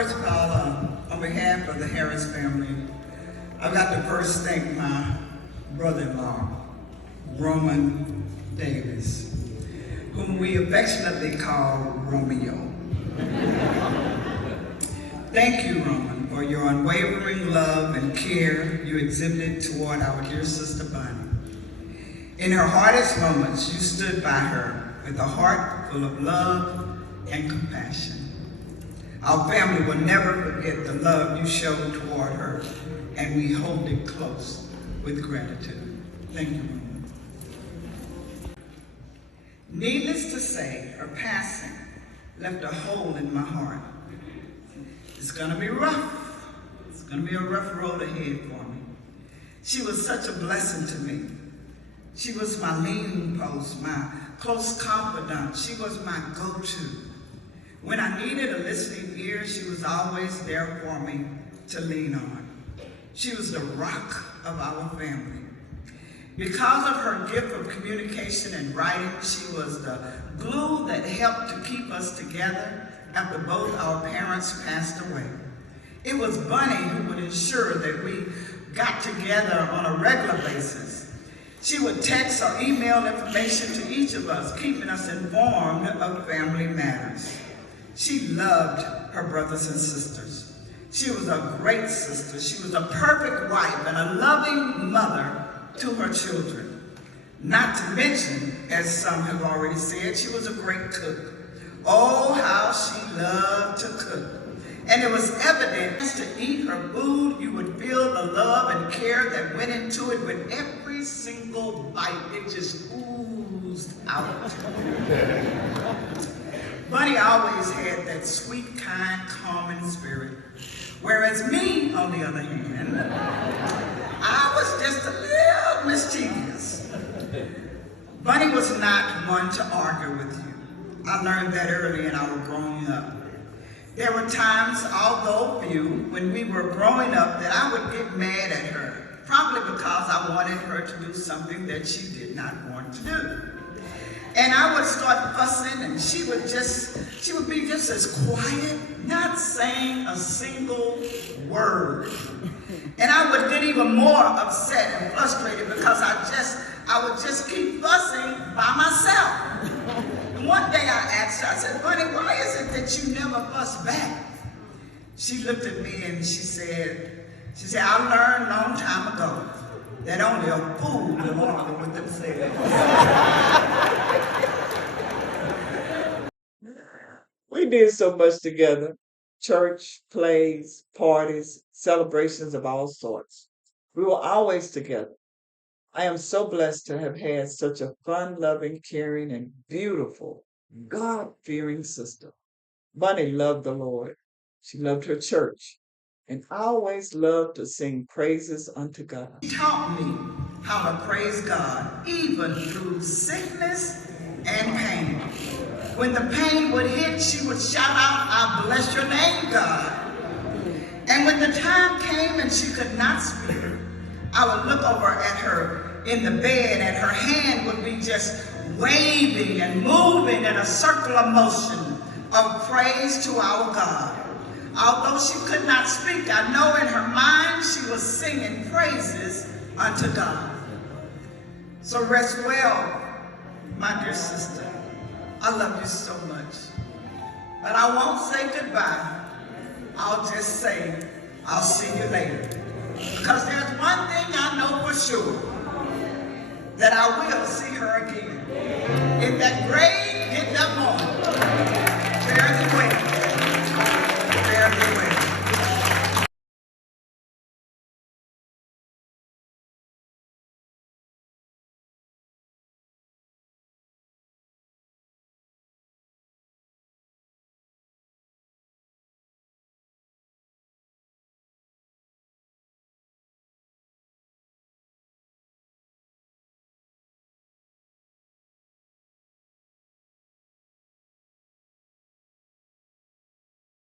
First of all, on behalf of the Harris family, I've got to first thank my brother-in-law, Roman Davis, whom we affectionately call Romeo. Thank you, Roman, for your unwavering love and care you exhibited toward our dear Sister Bonnie. In her hardest moments, you stood by her with a heart full of love and compassion. Our family will never forget the love you showed toward her, and we hold it close with gratitude. Thank you, Roman. Needless to say, her passing left a hole in my heart. It's gonna be rough. It's gonna be a rough road ahead for me. She was such a blessing to me. She was my leaning post, my close confidant. She was my go-to. When I needed a listening ear, she was always there for me to lean on. She was the rock of our family. Because of her gift of communication and writing, she was the glue that helped to keep us together after both our parents passed away. It was Bunny who would ensure that we got together on a regular basis. She would text or email information to each of us, keeping us informed of family matters. She loved her brothers and sisters. She was a great sister. She was a perfect wife and a loving mother to her children. Not to mention, as some have already said, she was a great cook. Oh, how she loved to cook. And it was evident to eat her food, you would feel the love and care that went into it with every single bite. It just oozed out. Bunny always had that sweet, kind, calming spirit. Whereas me, on the other hand, I was just a little mischievous. Bunny was not one to argue with you. I learned that early in our growing up. There were times, although few, when we were growing up that I would get mad at her, probably because I wanted her to do something that she did not want to do. And I would start fussing, and she would be just as quiet, not saying a single word. And I would get even more upset and frustrated because I would just keep fussing by myself. And one day I asked her, I said, Bunny, why is it that you never fuss back? She looked at me and she said, I learned a long time ago that only a fool will argue with themselves. We did so much together. Church, plays, parties, celebrations of all sorts. We were always together. I am so blessed to have had such a fun-loving, caring, and beautiful, God-fearing sister. Bunny loved the Lord. She loved her church, and I always loved to sing praises unto God. She taught me how to praise God, even through sickness and pain. When the pain would hit, she would shout out, I bless your name, God. And when the time came and she could not speak, I would look over at her in the bed and her hand would be just waving and moving in a circle of motion of praise to our God. Although she could not speak, I know in her mind she was singing praises unto God. So rest well, my dear sister. I love you so much. But I won't say goodbye. I'll just say, I'll see you later. Because there's one thing I know for sure, that I will see her again. In that grave, in that morning.